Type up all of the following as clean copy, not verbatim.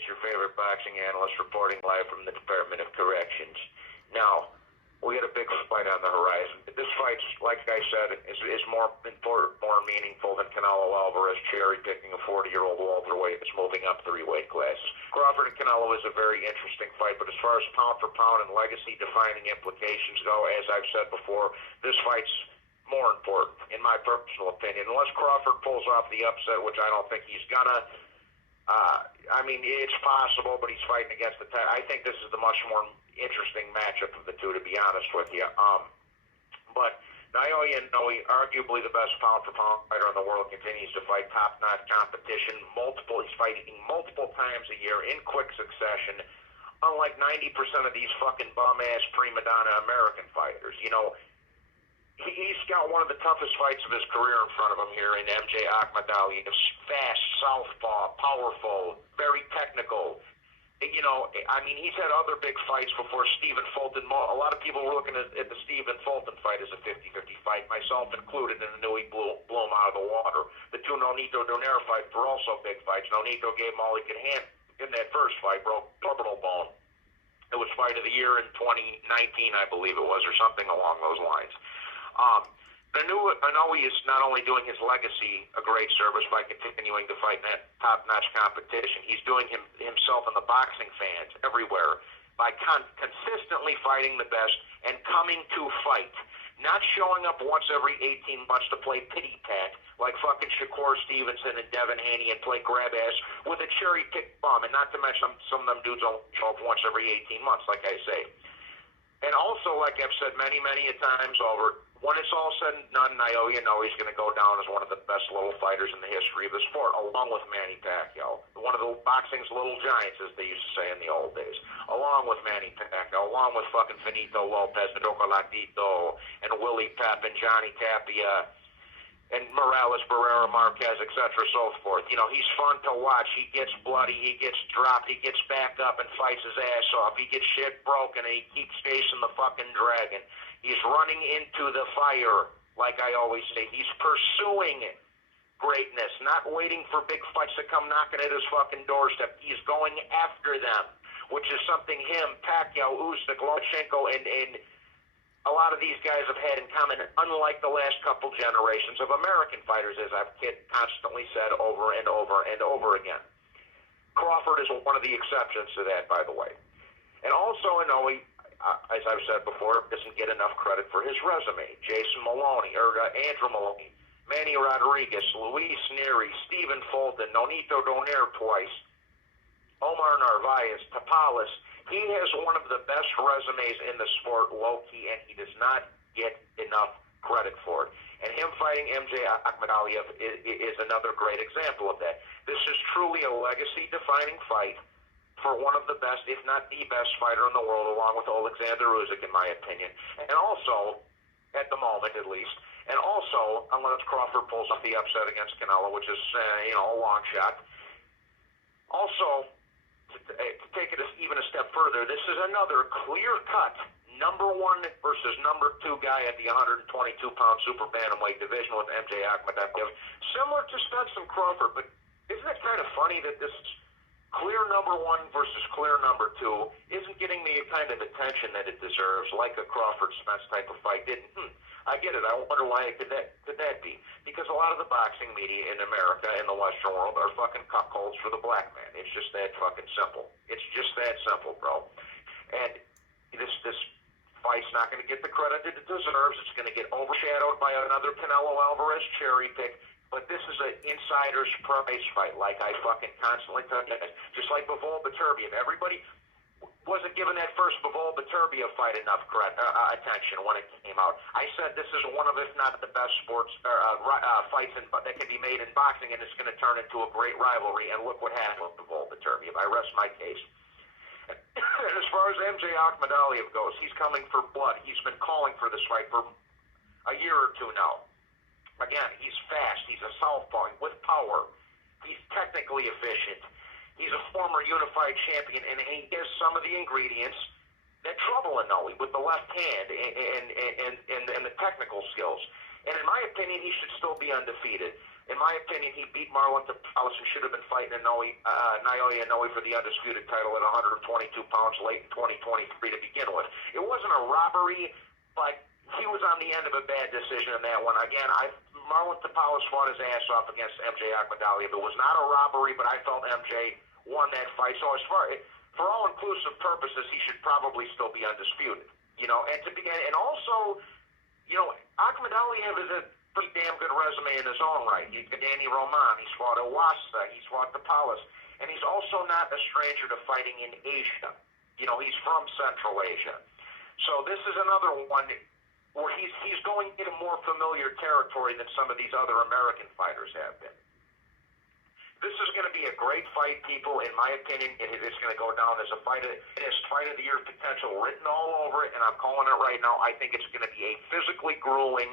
States, your favorite boxing analyst, reporting live from the Department of Corrections. Now, we got a big fight on the horizon. This fight's, like I said, is more important, more meaningful than Canelo Alvarez cherry-picking a 40-year-old welterweight that's moving up 3 weight classes. Crawford and Canelo is a very interesting fight, but as far as pound-for-pound and legacy-defining implications go, as I've said before, this fight's more important, in my personal opinion. Unless Crawford pulls off the upset, which I don't think he's gonna. I mean, it's possible, but he's fighting against the I think this is the much more interesting matchup of the two, to be honest with you. But Naoya Inoue, arguably the best pound-for-pound fighter in the world, continues to fight top-notch competition. He's fighting multiple times a year in quick succession, unlike 90% of these fucking bum-ass prima donna American fighters. You know, he's got one of the toughest fights of his career in front of him here in MJ Akhmadaliev. Fast, southpaw, powerful, very technical. You know, I mean, he's had other big fights before Stephen Fulton. A lot of people were looking at the Stephen Fulton fight as a 50-50 fight, myself included, and knew he blew him out of the water. The two Nonito Donaire fights were also big fights. Nonito gave him all he could hand in that first fight, broke orbital bone. It was fight of the year in 2019, I believe it was, or something along those lines. Inoue is not only doing his legacy a great service by continuing to fight in that top-notch competition, he's doing himself and the boxing fans everywhere by consistently fighting the best and coming to fight. Not showing up once every 18 months to play pity-pat like fucking Shakur Stevenson and Devin Haney and play grab-ass with a cherry-picked bum, and not to mention some of them dudes don't show up once every 18 months, like I say. And also, like I've said many, many a times over, when it's all said and done, Naoya Inoue is going to go down as one of the best little fighters in the history of the sport, along with Manny Pacquiao, one of the boxing's little giants, as they used to say in the old days, along with Manny Pacquiao, along with fucking Finito Lopez, and Chocolatito, and Willie Pep, and Johnny Tapia, and Morales, Barrera, Marquez, etc., so forth. You know, he's fun to watch. He gets bloody, he gets dropped, he gets back up and fights his ass off. He gets shit broken, and he keeps facing the fucking dragon. He's running into the fire, like I always say. He's pursuing greatness, not waiting for big fights to come knocking at his fucking doorstep. He's going after them, which is something him, Pacquiao, Usyk, Lomachenko, and a lot of these guys have had in common, unlike the last couple generations of American fighters, as I've constantly said over and over and over again. Crawford is one of the exceptions to that, by the way. And also, Inoue, as I've said before, doesn't get enough credit for his resume. Jason Maloney, Andrew Maloney, Manny Rodriguez, Luis Nery, Stephen Fulton, Nonito Donaire twice, Omar Narvaez, Tapales. He has one of the best resumes in the sport, low-key, and he does not get enough credit for it. And him fighting MJ Akhmadaliev is another great example of that. This is truly a legacy-defining fight for one of the best, if not the best fighter in the world, along with Alexander Usyk, in my opinion. And also, at the moment at least, and also, unless Crawford pulls off the upset against Canelo, which is, a long shot. Also, to take it even a step further, this is another clear-cut number 1 versus number 2 guy at the 122-pound super bantamweight division with MJ Akhmadaliev, similar to Spence and Crawford. But isn't it kind of funny that this clear number 1 versus clear number 2 isn't getting the kind of attention that it deserves, like a Crawford-Spence type of fight didn't? I get it. I wonder why could that be? Because a lot of the boxing media in America and the Western world are fucking cuckolds for the black man. It's just that fucking simple. It's just that simple, bro. And this fight's not going to get the credit that it deserves. It's going to get overshadowed by another Canelo Alvarez cherry pick. But this is an insider's prize fight, like I fucking constantly tell you. Just like Bivol Beterbiev. Everybody wasn't giving that first Bivol Beterbiev fight enough attention when it came out. I said this is one of, if not the best sports fights that can be made in boxing, and it's going to turn into a great rivalry. And look what happened with Bivol Beterbiev. I rest my case. And as far as MJ Akhmadaliev goes, he's coming for blood. He's been calling for this fight for a year or two now. Again, he's fast. He's a southpaw with power. He's technically efficient. He's a former unified champion, and he has some of the ingredients that trouble Inoue with the left hand and the technical skills. And in my opinion, he should still be undefeated. In my opinion, he beat Marlon Tapales and should have been fighting Naoya Inoue for the undisputed title at 122 pounds late in 2023 to begin with. It wasn't a robbery, but he was on the end of a bad decision in that one. Again, Marlon Tapales fought his ass off against MJ Akhmadaliev. It was not a robbery, but I felt MJ won that fight. So for all inclusive purposes, he should probably still be undisputed. And also, Akhmadaliev is a pretty damn good resume in his own right. He's got Danny Roman, he's fought Iwasa, he's fought Tapales, and he's also not a stranger to fighting in Asia. He's from Central Asia. So this is another one where he's going into more familiar territory than some of these other American fighters have been. This is going to be a great fight, people. In my opinion, it's going to go down as it has fight of the year potential written all over it, and I'm calling it right now. I think it's going to be a physically grueling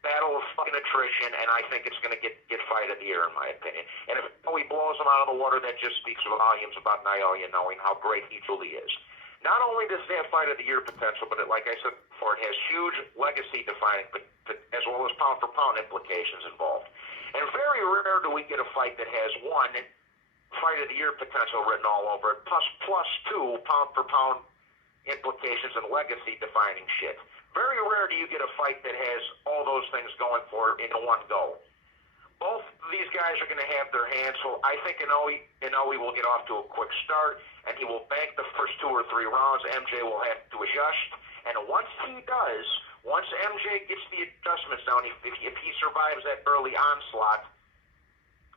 battle of fucking attrition, and I think it's going to get fight of the year, in my opinion. And if he blows him out of the water, that just speaks volumes about Naoya knowing how great he truly is. Not only does it have fight of the year potential, but like I said before, it has huge legacy defining, as well as pound for pound implications involved. And very rare do we get a fight that has one fight of the year potential written all over it, plus two pound for pound implications and legacy defining shit. Very rare do you get a fight that has all those things going for it in one go. Both of these guys are going to have their hands full. I think Inoue will get off to a quick start, and he will bank the first 2 or 3 rounds. MJ will have to adjust, and once he does, once MJ gets the adjustments down, if he survives that early onslaught,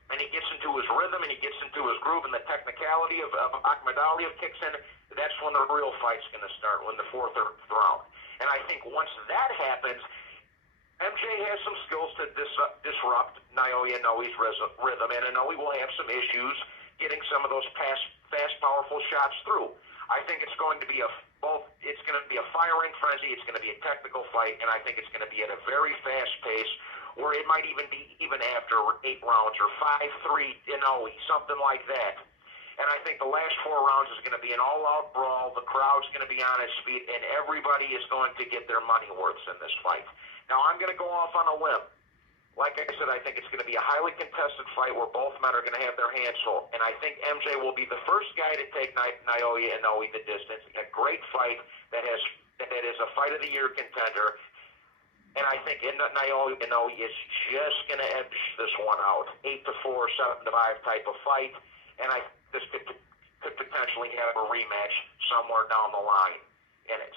and he gets into his rhythm and he gets into his groove, and the technicality of Akmadaliev kicks in, that's when the real fight's going to start, when the 4th or 5th round. And I think once that happens, MJ has some skills to disrupt Naoya Inoue's rhythm, and Inoue will have some issues getting some of those fast, powerful shots through. I think it's going to be it's going to be a firing frenzy, it's going to be a technical fight, and I think it's going to be at a very fast pace, where it might even be after 8 rounds or 5-3 Inoue, something like that. And I think the last 4 rounds is going to be an all-out brawl. The crowd's going to be on its feet, and everybody is going to get their money worth in this fight. Now, I'm going to go off on a limb. Like I said, I think it's going to be a highly contested fight where both men are going to have their hands full. And I think MJ will be the first guy to take Naoya Inoue the distance. A great fight that is a fight of the year contender. And I think Naoya Inoue is just going to edge this one out. 8-4, 7-5 type of fight. And this could potentially have a rematch somewhere down the line in it.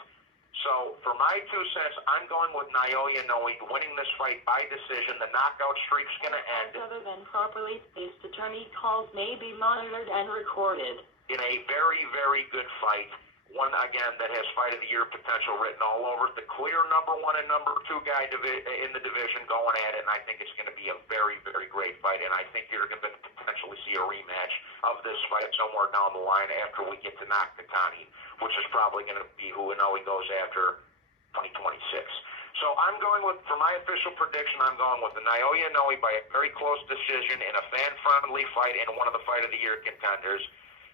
So, for my 2 cents, I'm going with Naoya Inoue winning this fight by decision. The knockout streak's going to end. Other than properly spaced, attorney calls may be monitored and recorded. In a very, very good fight. One, again, that has fight of the year potential written all over it. The clear number 1 and number 2 guy in the division going at it, and I think it's going to be a very, very great fight. And I think you're going to potentially see a rematch of this fight somewhere down the line after we get to Nakatani, which is probably going to be who Inoue goes after 2026. So I'm going with, for my official prediction, I'm going with the Naoya Inoue by a very close decision in a fan-friendly fight and one of the fight of the year contenders.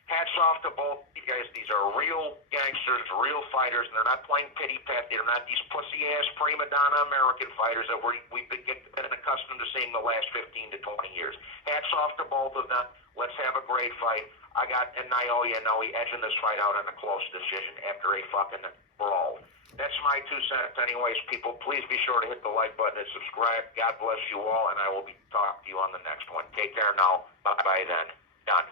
Hats off to both these guys. These are real gangsters, real fighters, and they're not playing pity-pat. They're not these pussy-ass prima donna American fighters that we've been accustomed to seeing the last 15 to 20 years. Hats off to both of them. Let's have a great fight. I got Naoya Inoue edging this fight out on a close decision after a fucking brawl. That's my 2 cents anyways, people. Please be sure to hit the like button and subscribe. God bless you all, and I will be talking to you on the next one. Take care now. Bye-bye then. Done.